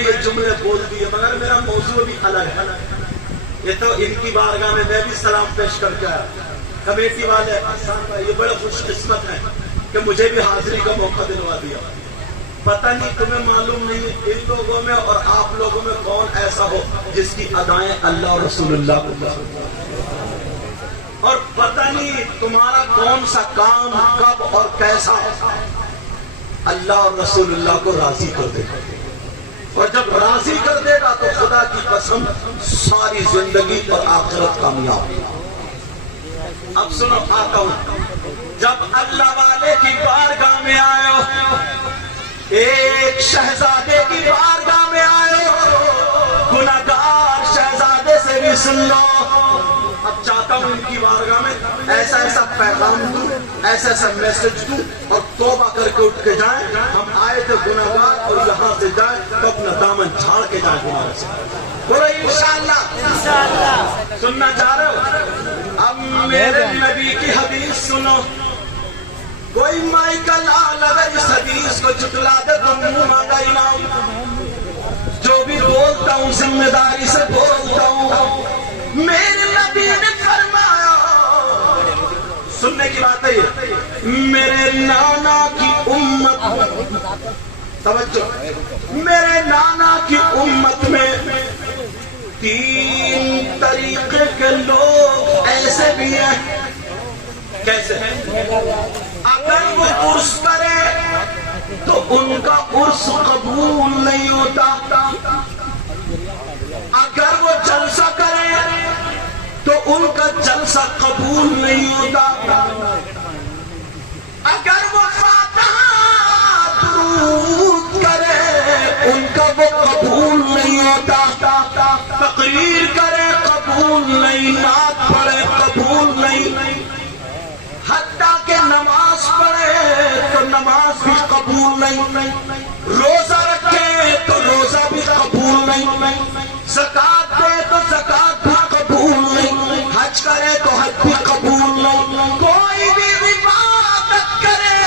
نے یہ جملے بول دیے مگر میرا موضوع بھی الگ ہے. یہ تو ان کی بارگاہ میں بھی سلام پیش کر کے آیا. کمیٹی والے احسان بھائی یہ بڑے خوش قسمت ہیں کہ مجھے بھی حاضری کا موقع دلوا دیا. پتہ نہیں تمہیں معلوم نہیں ان لوگوں میں اور آپ لوگوں میں کون ایسا ہو جس کی ادائیں اللہ اور رسول اللہ کو پسند. اور پتہ نہیں تمہارا کون سا کام کب اور کیسا اللہ اور رسول اللہ کو راضی کر دے گا. اور جب راضی کر دے گا تو خدا کی قسم ساری زندگی اور آخرت کامیاب. اب سنو آتا ہوں. جب اللہ والے کی بارگاہ میں آئے ہو, ایک شہزادے کی بارگاہ میں آئے ہو, گناہگار شہزادے سے بھی سن لو. اب چاہتا ہوں ان کی بارگاہ میں ایسا ایسا پیغام دوں, ایسا ایسا میسج دوں اور توبہ کر کے اٹھ کے جائیں. ہم آئے تھے گناہگار اور یہاں سے جائیں تو اپنا دامن جھاڑ کے جائیں گناہ سے. بولو انشاءاللہ. سننا چاہ رہے ہو؟ اب میرے نبی کی حدیث سنو. کوئی مائیکل آل اگر اس حدیث کو جھٹلا دے تو منہ مانگا انعام. جو بھی بولتا ہوں ذمہ داری سے بولتا ہوں. میرے نبی نے فرمایا, سننے کی بات ہے یہ, میرے نانا کی امت, توجہ, میرے نانا کی امت میں 3 طریقے کے لوگ ایسے بھی ہیں. کیسے ہیں؟ اگر وہ عرس کرے تو ان کا عرس قبول نہیں ہوتا. اگر وہ جلسہ کرے تو ان کا جلسہ قبول نہیں ہوتا. اگر وہ فاتحہ درود کرے ان کا وہ قبول نہیں ہوتا. تقریر کرے قبول نہیں, نعت پڑھے قبول نہیں, حتیٰ کہ نماز پڑھے تو نماز بھی قبول نہیں, روزہ رکھے تو روزہ بھی قبول نہیں, زکات دے تو زکات بھی قبول نہیں, حج کرے تو حج بھی قبول نہیں. کوئی بھی عبادت کرے,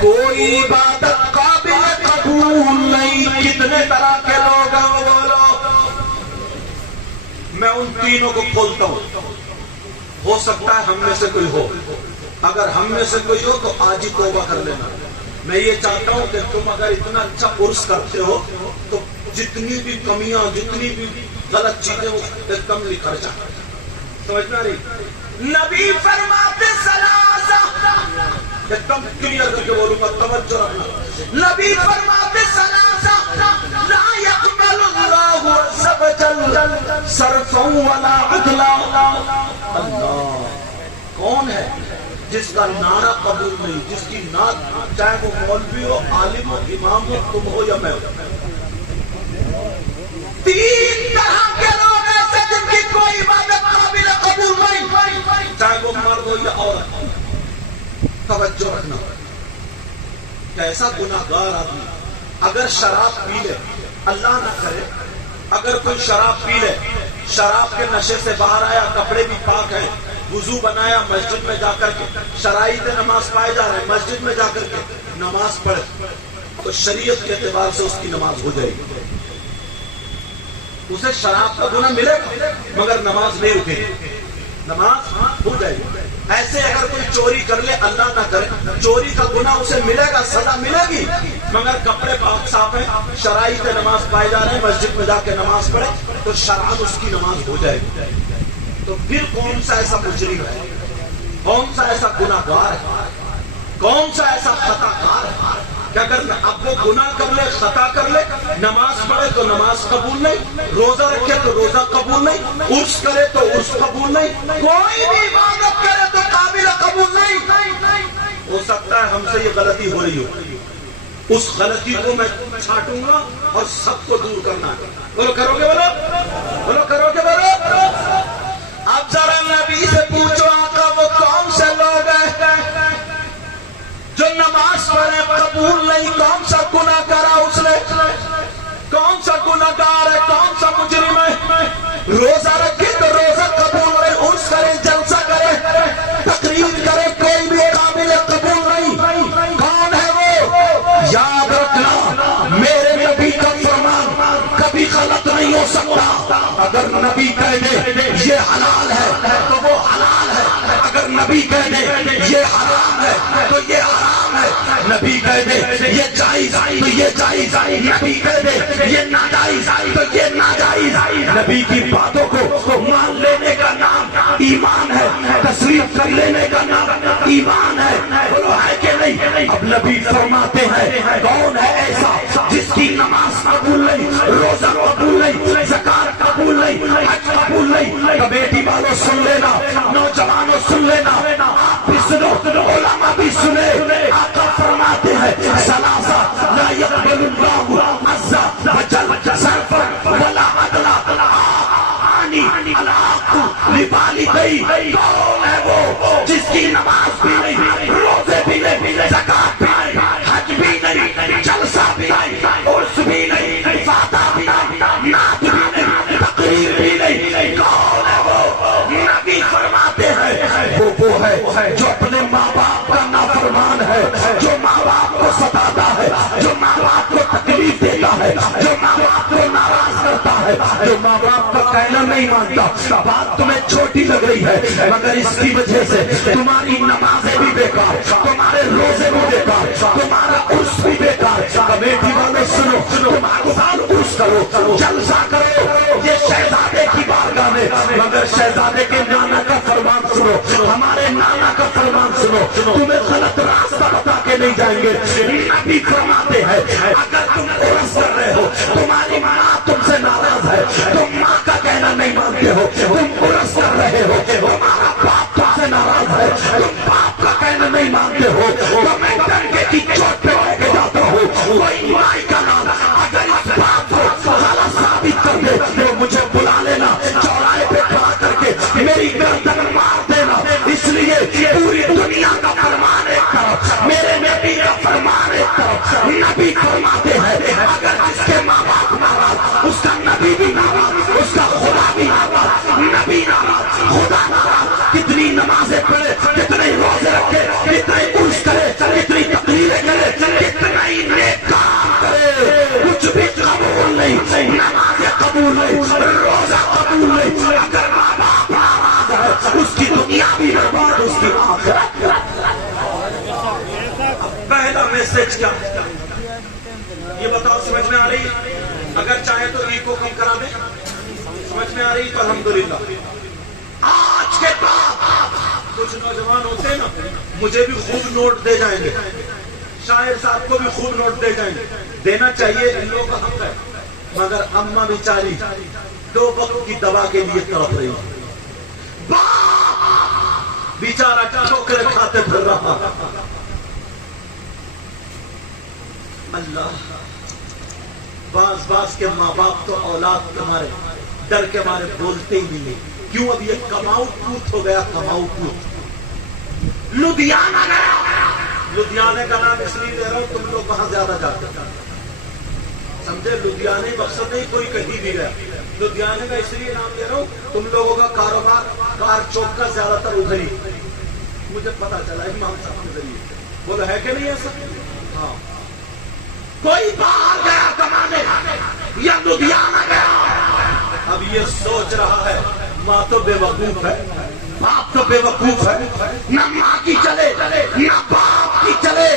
کوئی عبادت قابل قبول نہیں. کتنے طرح کے لوگ ہیں وہ بولو. میں ان تینوں کو کھولتا ہوں. ہو سکتا ہے ہم میں سے کوئی ہو. اگر ہم میں سے کوئی ہو تو آج ہی توبہ کر لینا. میں یہ چاہتا ہوں کہ تم اگر اتنا اچھا عرس کرتے ہو تو جتنی بھی کمیاں, جتنی بھی غلط چیزیں وہ ایک دم نکل جائیں. سمجھ میں آ رہی؟ نبی فرماتے ثلاثہ, ایک دم کلیئر کر کے بولوں گا, توجہ رکھنا. نبی فرماتے ثلاثہ لا يقبل اللہ عز وجل صرفا ولا عدلا. اللہ کون ہے جس کا نعرہ قبول نہیں, جس کی نعت, چاہے وہ مولوی ہو, عالم ہو, امام ہو, تم ہو یا میں ہو. 3 طرح کے لوگ ایسے جن کی کوئی عبادت قابل قبول نہیں, چاہے وہ مرد ہو یا عورت. توجہ رکھنا. کیسا گناہگار آدمی اگر شراب پی لے, اللہ نہ کرے, اگر کوئی شراب پی لے, شراب کے نشے سے باہر آیا, کپڑے بھی پاک ہیں, وضو بنایا, مسجد میں جا کر کے شرائط نماز پائے جا رہے ہیں, مسجد میں جا کر کے نماز پڑھے تو شریعت کے اعتبار سے اس کی نماز ہو جائے گی. اسے شراب کا گناہ ملے گا مگر نماز نہیں رکے گی, نماز ہو جائے گی. ایسے اگر کوئی چوری کر لے, اللہ نہ کرے, چوری کا گناہ اسے ملے گا, سزا ملے گی, مگر کپڑے پاک صاف ہیں, شرائط نماز پائے جا رہے ہیں, مسجد میں جا کے نماز پڑھے تو شرعاً اس کی نماز ہو جائے گی. تو پھر کون سا ایسا مجرم ہے, کون سا ایسا گناہگار ہے, کون سا ایسا خطا کار ہے کہ اگر اب وہ گناہ کر لے, خطا کر لے, نماز پڑھے تو نماز قبول نہیں, روزہ رکھے تو روزہ قبول نہیں, عرس کرے تو عرس قبول نہیں, کوئی بھی عبادت کرے تو قابل قبول نہیں. ہو سکتا ہے ہم سے یہ غلطی ہو رہی ہو, اس غلطی کو میں چھانٹوں گا اور سب کو دور کرنا ہے. بولو کرو گے, بولو بولو کرو گے, بولو. اب ذرا نبی سے پوچھو آقا وہ کون سے لوگ ہیں جو نماز پڑھے قبول نہیں, کون سا گناہ کرا اس نے, کون سا گناہگار ہے, کون سا مجرم ہے. روزہ رکھے تو روزہ قبول نہیں, عرس کرے, جلسہ کرے, تقریر کرے, کوئی بھی قابل قبول نہیں. کون ہے وہ؟ یاد رکھنا میرے نبی کا فرمان سکتا. اگر نبی کہہ دے یہ حلال ہے تو وہ حلال ہے، اگر نبی کہہ دے یہ حرام ہے تو یہ حرام ہے، نبی کہہ دے یہ جائز تو یہ جائز، نبی کہہ دے یہ ناجائز تو یہ ناجائز. نبی کی باتوں کو مان لینے کا نام ایمان ہے، تسلیم کر لینے کا نام ایمان ہے. بولو ہے کہ نہیں؟ اب نبی فرماتے ہیں کون ہے ایسا جس کی نماز قبول نہیں، روزہ قبول نہیں، زکات قبول نہیں، حج قبول نہیں. کمیٹی والوں سن لینا، نوجوانوں سن لینا، آپ بھی سنو، علماء بھی سنے. آقا فرماتے ہیں ثلاثہ لا يقبل اللہ عز وجل صرفا ولا عدلا آنی الحق لوالدی. کون ہے وہ جس کی نماز بھی نہیں، روزے بھی نہیں، زکات بھی نہیں، حج بھی نہیں، جلسہ بھی نہیں، عرس بھی نہیں، فاتح بھی نہیں، نعت بھی نہیں، تقریر بھی نہیں. کون ہے وہ؟ نبی فرماتے ہیں وہ ہے جو اپنے ماں باپ کا نافرمان ہے، جو ماں باپ کو ستاتا ہے، جو ماں باپ کو تکلیف دیتا ہے، جو ماں باپ کو ناراض کرتا ہے، جو ماں باپ کا کہنا نہیں مانتا. بات تمہیں چھوٹی لگ رہی ہے مگر اس کی وجہ سے تمہاری نمازیں بھی بیکار، تمہارے روزے بھی بیکار، تمہارا عرس بھی بیکار. کمیٹی والے سنو، تم ہر سال عرس کرو، جلسہ کرو، یہ شہزادے کی بارگاہ میں، مگر شہزادے کے نانا کا فرمان سنو، ہمارے نانا کا فرمان سنو، تمہیں غلط راستہ بتا کے نہیں جائیں گے. نبی فرماتے ہیں اگر تم عرس کر رہے ہو، تمہاری ماں تم سے ناراض ہے، تم ماں کا کہنا نہیں مانتے ہو، تم عرس کر رہے ہو، تمہارا باپ تم سے ناراض ہے، تم باپ کا کہنا نہیں مانتے ہو، تو میں ڈنڈے کی چوٹ پہ لے کے جاتا ہوں. کوئی مائی کا نام اگر اس بات کو غلط ثابت کر دے تو مجھے بلا لینا، چوراہے پہ کھڑا کر کے میری گردن مار دینا. اس لیے پوری دنیا کا فرمان ایک طرف، میرے نبی کا فرمان ایک طرف. نبی فرماتے ہیں اگر جس کے ماں باپ ناراض، اس کا نبی بھی ناراض، اس کا خدا بھی ناراض. نبی ناراض، خدا ناراض. کتنی نمازیں پڑھے، کتنے روزے رکھے، کتنے عرس کرے، کتنی تقریریں کرے، کتنا ہی نیک کام کرے، کچھ بھی قبول نہیں. نمازیں قبول نہیں، روزہ قبول نہیں. اگر ماں باپ ناراض ہے اس کی دنیا بھی برباد، اس کی آخرت. پہلا میسج کیا یہ بتاؤ، سمجھ میں آ رہی ہے؟ اگر چاہے تو ایکو کم کرا دیں، سمجھ میں آ رہی تو الحمدللہ. آج کے بعد کچھ نوجوان ہوتے ہیں نا، مجھے بھی خوب نوٹ دے جائیں گے، شاعر صاحب کو بھی خوب نوٹ دے جائیں گے. دینا چاہیے، ان لوگوں کا حق ہے. مگر اماں بیچاری 2 وقت کی دوا کے لیے تڑپ رہی، باپ بیچارہ ٹھوکریں کھاتے پھر رہا. اللہ، بعض کے ماں باپ تو اولاد تمہارے ڈر کے مارے بولتے ہی نہیں. کیوں؟ اب یہ کماؤ پوت ہو گیا، کماؤ پوت. لدھیانہ گیا، لدھیانے کا نام اس لیے دے رہا ہوں تم لوگ وہاں زیادہ جاتے سمجھے. لدھیانے مقصد نہیں کوئی کہیں بھی گیا، لدھیانے کا اس لیے نام دے رہا ہوں تم لوگوں کا کاروبار کار چوک کا زیادہ تر ادھر ہی، مجھے پتا چلا امام صاحب کے ذریعے. بولو ہے کہ نہیں ایسا؟ ہاں. کوئی باہر گیا کمانے یا لدھیانہ گیا، اب یہ سوچ رہا ہے ماں تو بے وقوف ہے، باپ تو بے وقوف ہے، نہ ماں کی چلے نہ باپ کی چلے.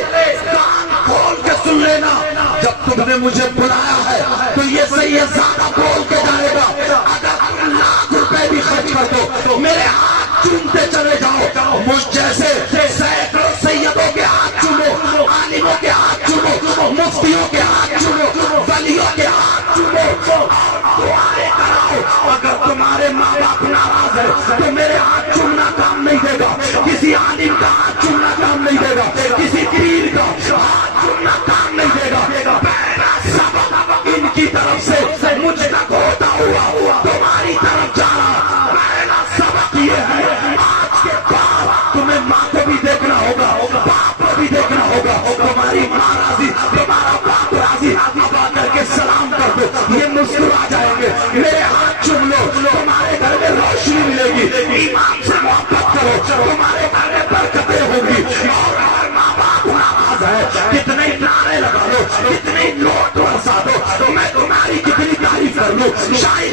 کان کھول کے سن لینا، جب تم نے مجھے بلایا ہے تو یہ صحیح ہے، زیادہ بول کے جائے گا. اگر تم لاکھ روپے بھی خرچ کر دو، میرے ہاتھ چومتے چلے جاؤ. مجھ جیسے سینکڑوں سیدوں کے ہاتھ چومو، عالموں کے ہاتھ چومو، مفتیوں کے ہاتھ چومو، ولیوں کے ہاتھ چومو اور دعائیں کراؤ. اگر تمہارے ماں باپ ناراض ہے تو میرے ہاتھ چومنا کام نہیں دے گا، کسی عالم کا ہاتھ چومنا کام نہیں دے گا، کسی پیر کا ہاتھ چومنا کام نہیں دے گا. پہلا سبق ان کی طرف سے مجھ تک ہوتا ہوا تمہاری طرف جا رہا. پہلا سبق یہ ہے، آج کے بعد تمہیں ماں کو بھی دیکھنا ہوگا، باپ کو بھی دیکھنا ہوگا. تمہاری ماں راضی، تمہارا باپ راضی، اب آ کر کے سلام کر دو، یہ مسکرا جائیں گے. میرے ہاتھ چوم لو، تمہارے گھر میں روشنی ملے گی. ایمان سے محبت کرو، تمہارے گھر میں برکتیں ہوگی. اور اگر ماں باپ ناراض ہے، کتنے نعرے لگا لو، کتنے نوٹ برسا دو، تو میں تمہاری کتنی تعریف کر لوں. شاید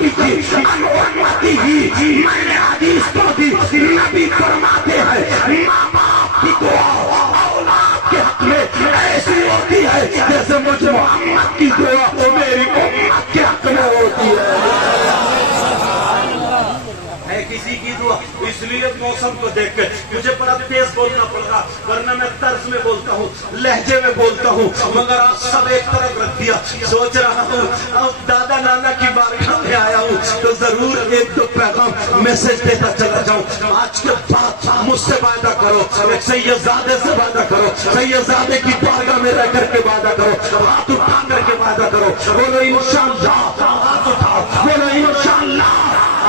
نبی کی ان امتی ہی، میں نے حدیث کو دی، نبی فرماتے ہیں ماں باپ کی دعا اولاد کے حق میں ایسی ہوتی ہے جیسے مجھ محمد کی دعا میری امت کے حق میں ہوتی ہے کسی کی دعا. اس لیے موسم کو دیکھ کے مجھے بڑا تیز بولنا پڑ رہا، ورنہ میں طرز میں بولتا ہوں، لہجے میں بولتا ہوں، مگر آج سب ایک طرف رکھ دیا. سوچ رہا ہوں اب دادا نانا کی بارگاہ میں آیا ہوں تو ضرور ایک دو پیغام میسج دیتا چلا جاؤں. آج کے بعد مجھ سے وعدہ کرو، ایک سیدزادے سے وعدہ کرو، سیدزادے کی بارگاہ میں رہ کر کے وعدہ کرو، ہاتھ اٹھا کر کے وعدہ کرو، بولو انشاءاللہ، ہاتھ اٹھاؤ، بولو انشاءاللہ.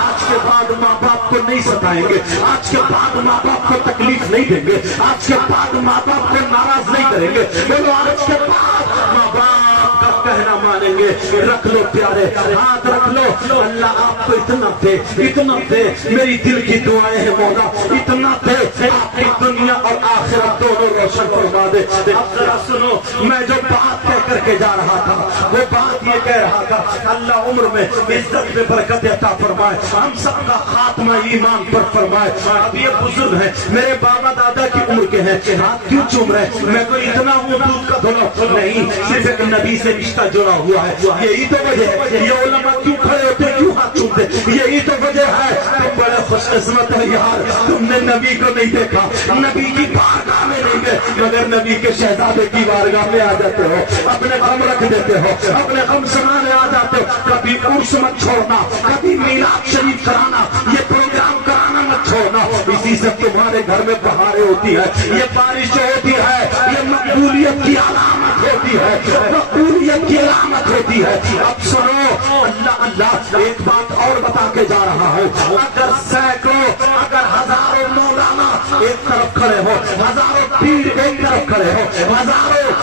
آج کے بعد ماں باپ کو نہیں ستائیں گے، آج کے بعد ماں باپ کو تکلیف نہیں دیں گے، آج کے بعد ماں باپ کو ناراض نہیں کریں گے. بولو آج کے بعد ماں باپ کا کہنا مانیں گے. رکھ لو پیارے، ہاتھ رکھ لو. اللہ آپ کو اتنا دے، اتنا دے، میری دل کی دعائیں ہیں مولا، اتنا دے آپ کی دنیا اور آخرت دونوں روشن فرما دے. اب ذرا سنو، میں جو بات کہہ کر کے جا رہا تھا وہ بات یہ کہہ رہا تھا اللہ عمر میں عزت میں برکت عطا فرمائے، ہم سب کا خاتمہ ایمان پر فرمائے. اب یہ بزرگ ہیں، میرے بابا دادا کی عمر کے ہیں، ہاتھ کیوں چوم رہے؟ میں کوئی اتنا ہوں دودھ کا دھلا نہیں، صرف ایک نبی سے رشتہ جڑا ہوا ہے. یہی تو وجہ ہے یہ علماء کیوں کھڑے ہوتے، کیوں ہاتھ چومتے، یہی تو وجہ ہے. تم بڑے خوش قسمت ہو یار، تم نے نبی کو نہیں دیکھا، نبی کی بارگاہ میں نہیں گئے، مگر نبی کے شہزادے کی بارگاہ میں آ جاتے ہو، اپنے غم رکھ دیتے ہو، اپنے غم سنانے آ جاتے ہو. کبھی عرس مت چھوڑنا، کبھی میلاد شریف کرانا، یہ پروگرام کرانا مت چھوڑنا. اسی سے تمہارے گھر میں بہاریں ہوتی ہے، یہ بارش ہوتی ہے، یہ مقبولیت کی علامت ہوتی ہے، مقبولیت کی علامت ہوتی ہے. اب سنو، اللہ اللہ ایک بات اور بتا کے جا رہا ہوں. اگر سینکڑوں، اگر ہزاروں مولانا ایک طرف کھڑے ہو، ہزاروں پیر ایک طرف کھڑے ہو، ہزاروں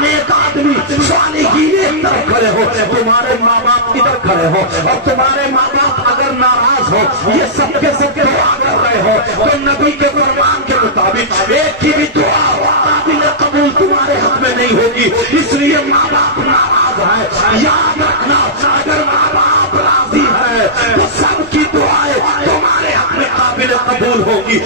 نیک آدمی صالحین ایک طرف کھڑے ہو، تمہارے ماں باپ ادھر کھڑے ہو، اور تمہارے ماں باپ اگر ناراض ہو، یہ سب کے سب دعا کر رہے ہو، تو نبی کے فرمان کے مطابق ایک کی بھی دعا قابل قبول تمہارے حق میں نہیں ہوگی. اس لیے ماں باپ ناراض ہے، یاد رکھنا، اگر ماں باپ راضی ہے تو سب کی دعائیں تمہارے حق میں قابل قبول ہوگی.